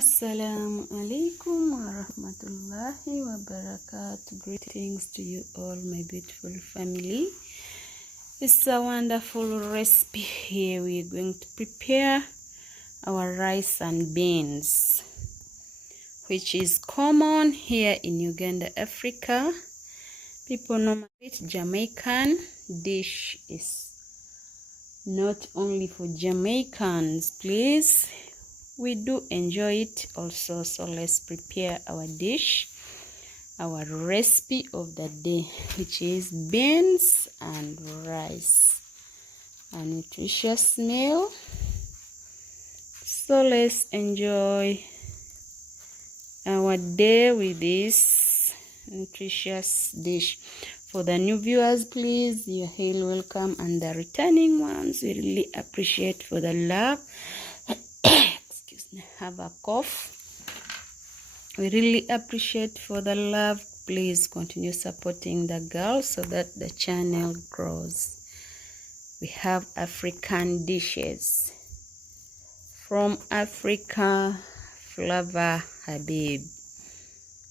Assalamu alaikum wa rahmatullahi wa barakatuh. Greetings to you all, my beautiful family. It's a wonderful recipe. Here we're going to prepare our rice and beans, which is common here in Uganda, Africa. People normally eat Jamaican dish. Is not only for Jamaicans, please. We do enjoy it also. So let's prepare our dish, our recipe of the day, which is beans and rice. A nutritious meal. So let's enjoy our day with this nutritious dish. For the new viewers, please, you're highly welcome, and the returning ones, we really appreciate for the love. Have a cough. We really appreciate for the love. Please continue supporting the girl so that the channel grows. We have African dishes from Africa. Flavor Habib.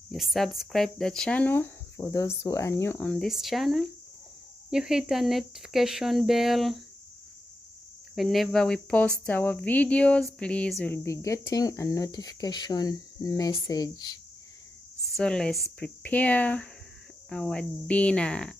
You subscribe the channel. For those who are new on this channel, you hit a notification bell. Whenever we post our videos, please, you'll be getting a notification message. So let's prepare our dinner.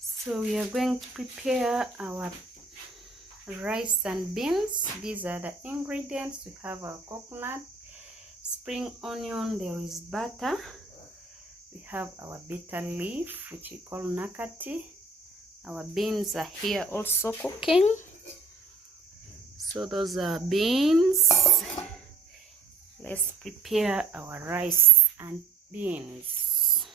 So we are going to prepare our rice and beans. These are the ingredients. We have our coconut, spring onion, there is butter. We have our bitter leaf, which we call nakati. Our beans are here also cooking. So those are beans. Let's prepare our rice and beans.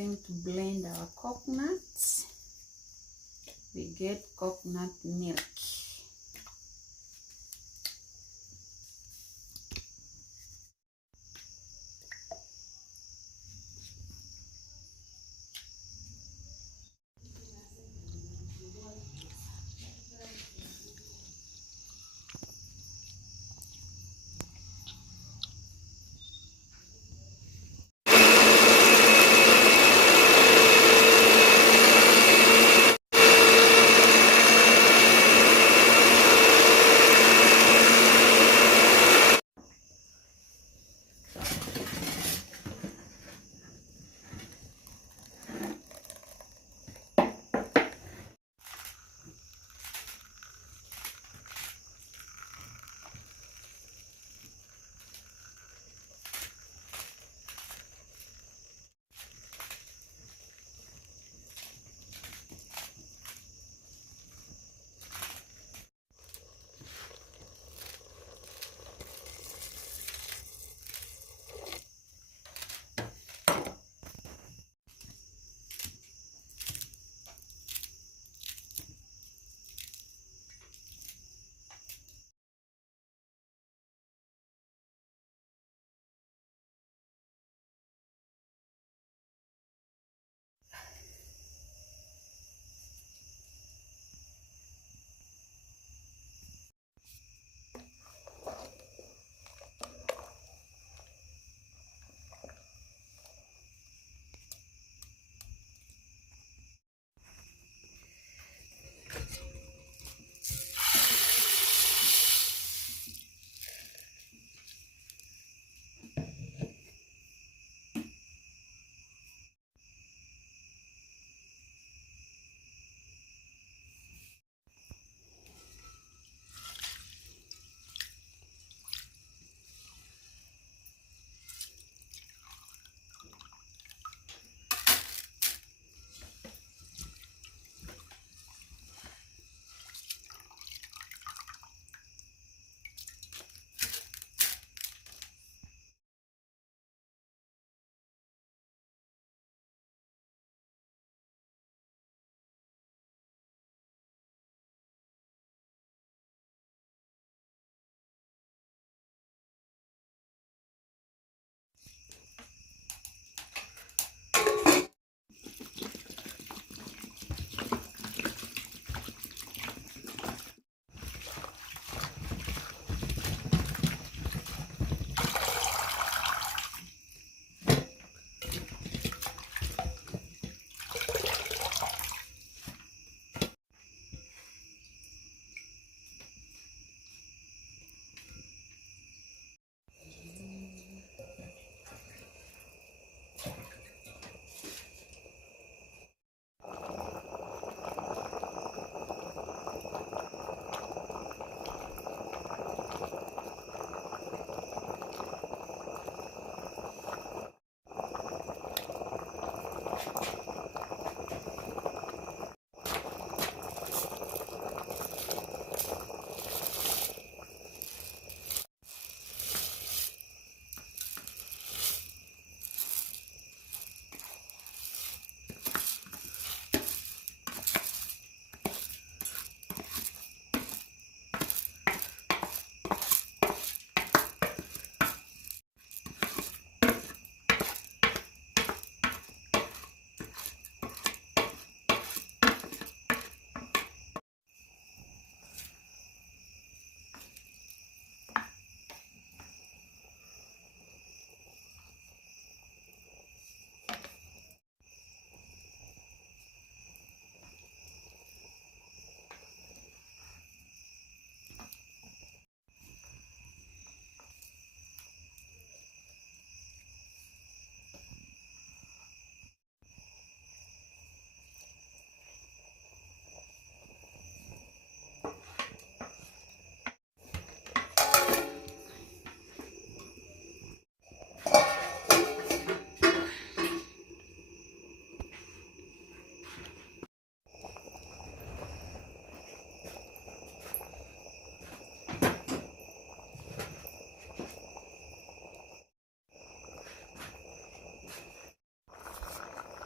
going to blend our coconut. We get coconut milk.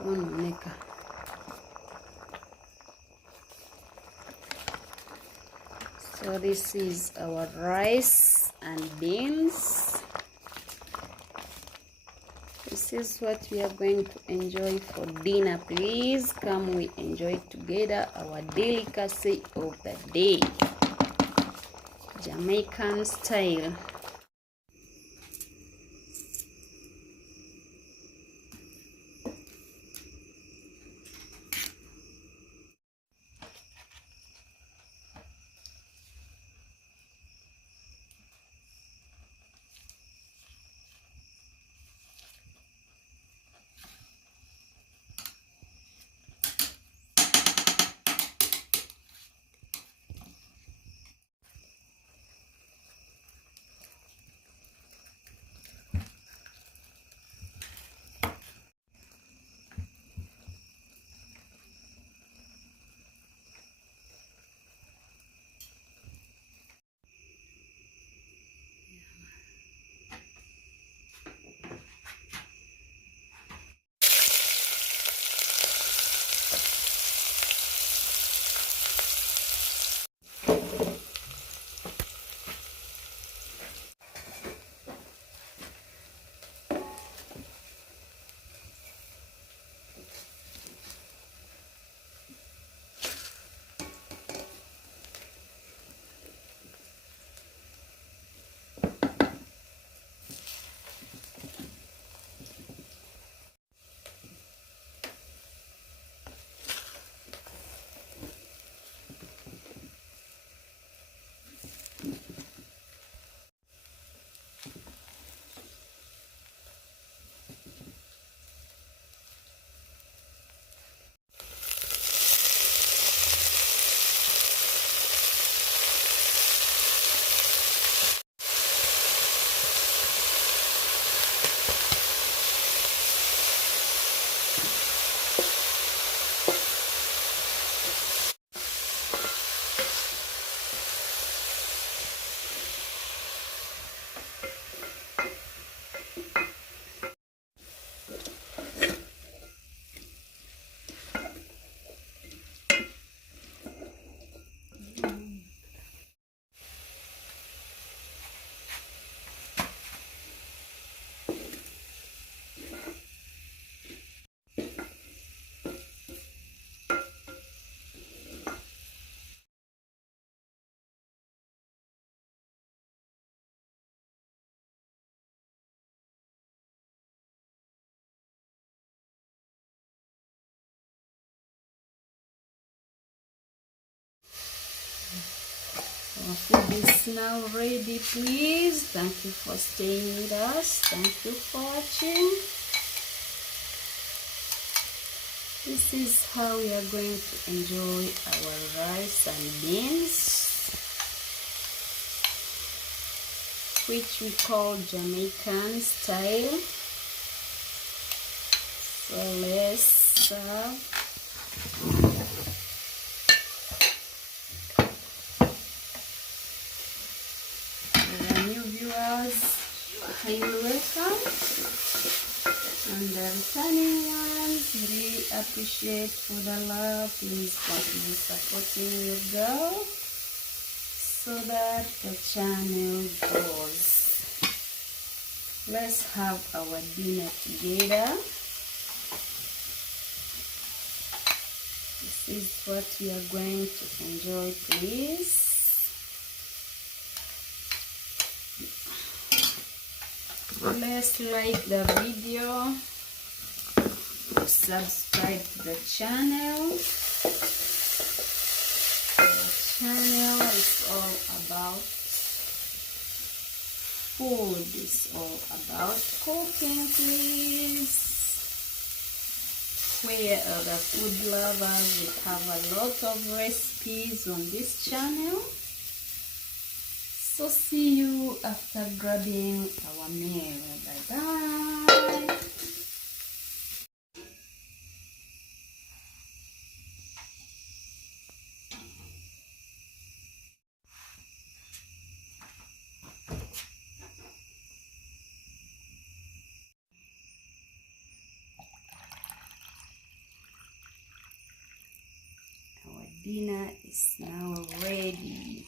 kononeka. So this is our rice and beans. This is what we are going to enjoy for dinner. Please come, we enjoy together our delicacy of the day, Jamaican style. Our food is now ready. Please, thank you for staying with us. Thank you for watching. This is how we are going to enjoy our rice and beans, which we call Jamaican style. So let's serve. Highly welcome, and the returning ones, really appreciate for the love. Please continue supporting your girl so that the channel grows. Let's have our dinner together. This is what we are going to enjoy. Please let's like the video, subscribe to the channel. The channel is all about food, it's all about cooking. Please, we are the food lovers. We have a lot of recipes on this channel. So see you after grabbing our meal. Bye bye. dinner is now ready.